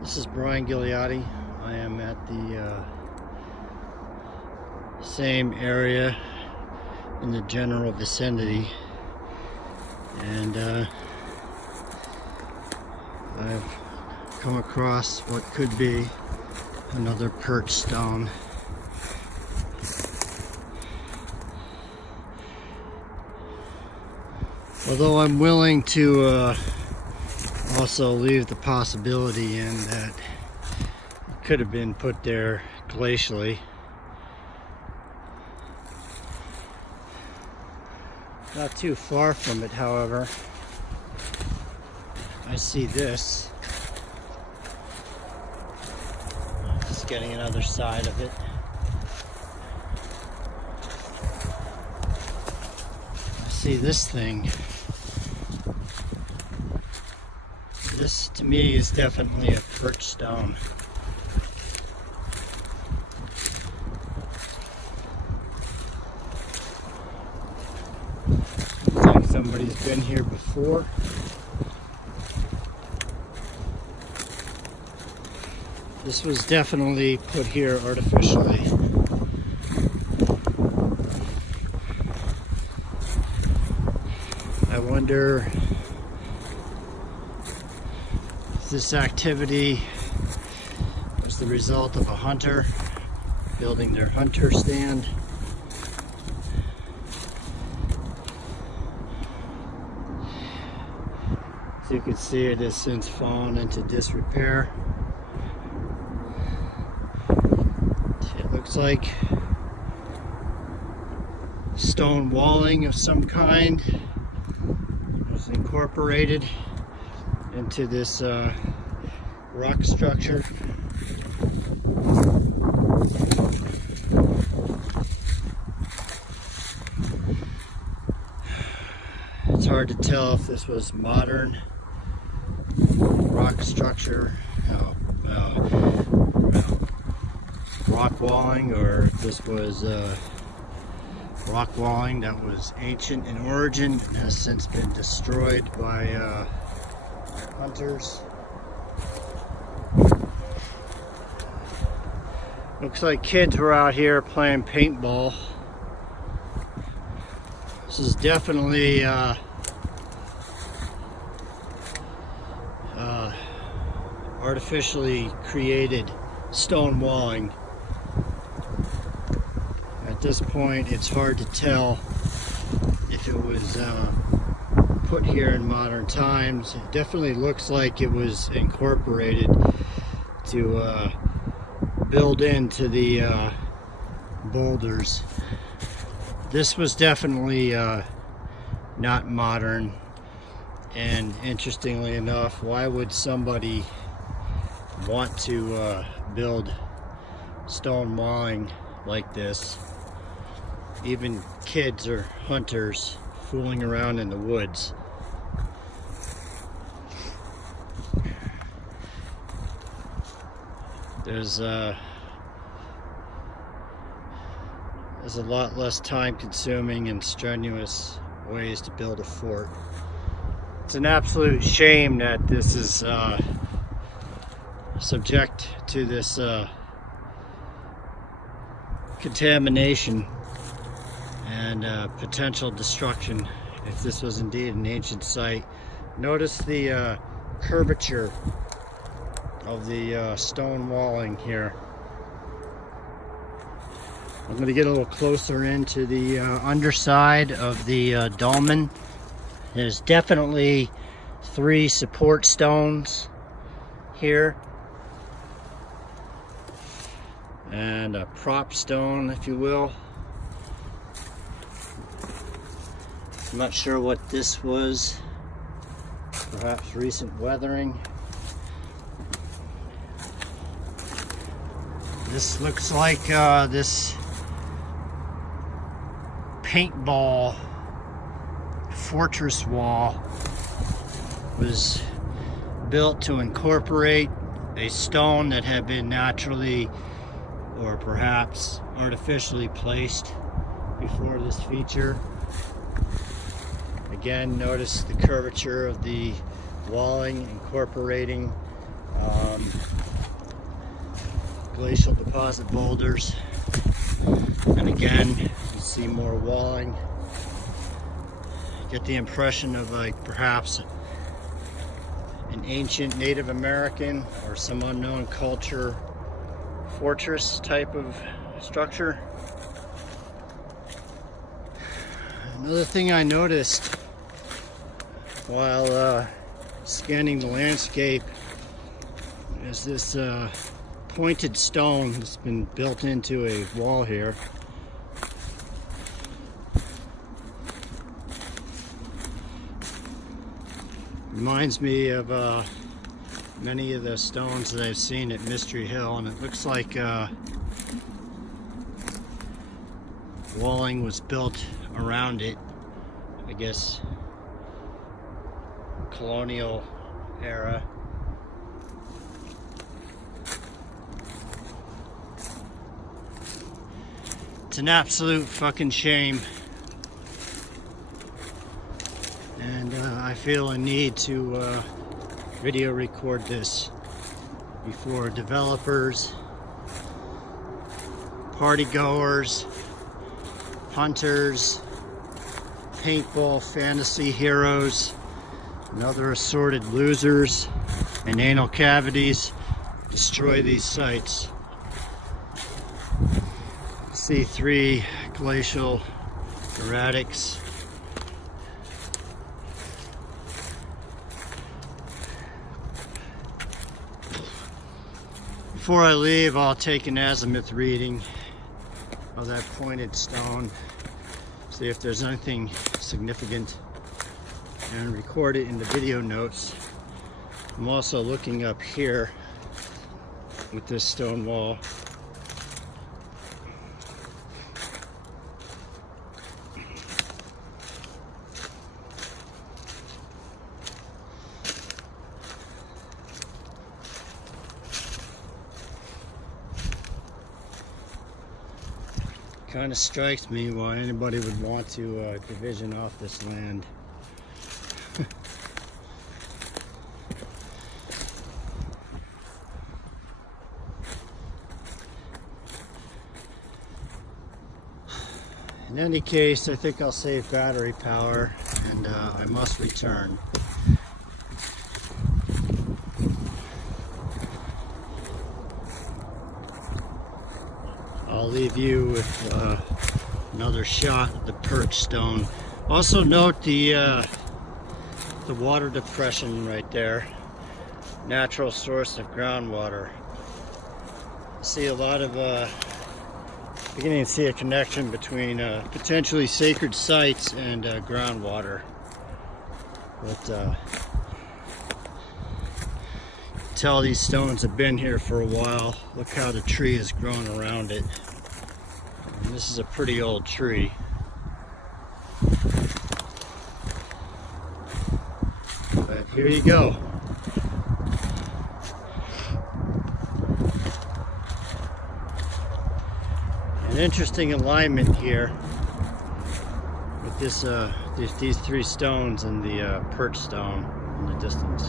This is Ghilliotti. I am at the same area in the general vicinity, and I've come across what could be another perched stone. Although I'm willing to also leave the possibility in that it could have been put there glacially. Not too far from it, however, I see this. Just getting another side of it. I see this thing. This, to me, is definitely a perched stone. Looks like somebody's been here before. This was definitely put here artificially. I wonder, this activity was the result of a hunter building their hunter stand. As you can see, it has since fallen into disrepair. It looks like stone walling of some kind was incorporated into this rock structure. It's hard to tell if this was modern rock structure, rock walling, or if this was rock walling that was ancient in origin and has since been destroyed by hunters. Looks like kids were out here playing paintball. This is definitely artificially created stone walling. At this point, it's hard to tell if it was put here in modern times. It definitely looks like it was incorporated to build into the boulders. This was definitely not modern, and interestingly enough, why would somebody want to build stone walling like this? Even kids or hunters fooling around in the woods. There's a lot less time consuming and strenuous ways to build a fort. It's an absolute shame that this is subject to this contamination and potential destruction if this was indeed an ancient site. Notice the curvature of the stone walling here. I'm going to get a little closer into the underside of the dolmen. There's definitely 3 support stones here, and a prop stone, if you will. I'm not sure what this was. Perhaps recent weathering. This looks like this paintball fortress wall was built to incorporate a stone that had been naturally or perhaps artificially placed before this feature. Again, notice the curvature of the walling incorporating glacial deposit boulders. And again, you see more walling. Get the impression of like perhaps an ancient Native American or some unknown culture fortress type of structure. Another thing I noticed while scanning the landscape is this pointed stone that's been built into a wall here. Reminds me of many of the stones that I've seen at Mystery Hill, and it looks like walling was built around it, I guess colonial era. It's an absolute fucking shame, and I feel a need to video record this before developers, party goers, hunters, paintball fantasy heroes, and other assorted losers and anal cavities destroy these sites. See 3 glacial erratics. Before I leave, I'll take an azimuth reading of that pointed stone, see if there's anything significant, and record it in the video notes. I'm also looking up here with this stone wall. Kind of strikes me why anybody would want to division off this land. In any case, I think I'll save battery power, and I must return. I'll leave you with another shot of the Perched Stone. Also note the water depression right there. Natural source of groundwater. See a lot of beginning to see a connection between potentially sacred sites and groundwater. But tell these stones have been here for a while. Look how the tree has grown around it. And this is a pretty old tree. But here you go. An interesting alignment here with this these 3 stones and the Perched Stone in the distance.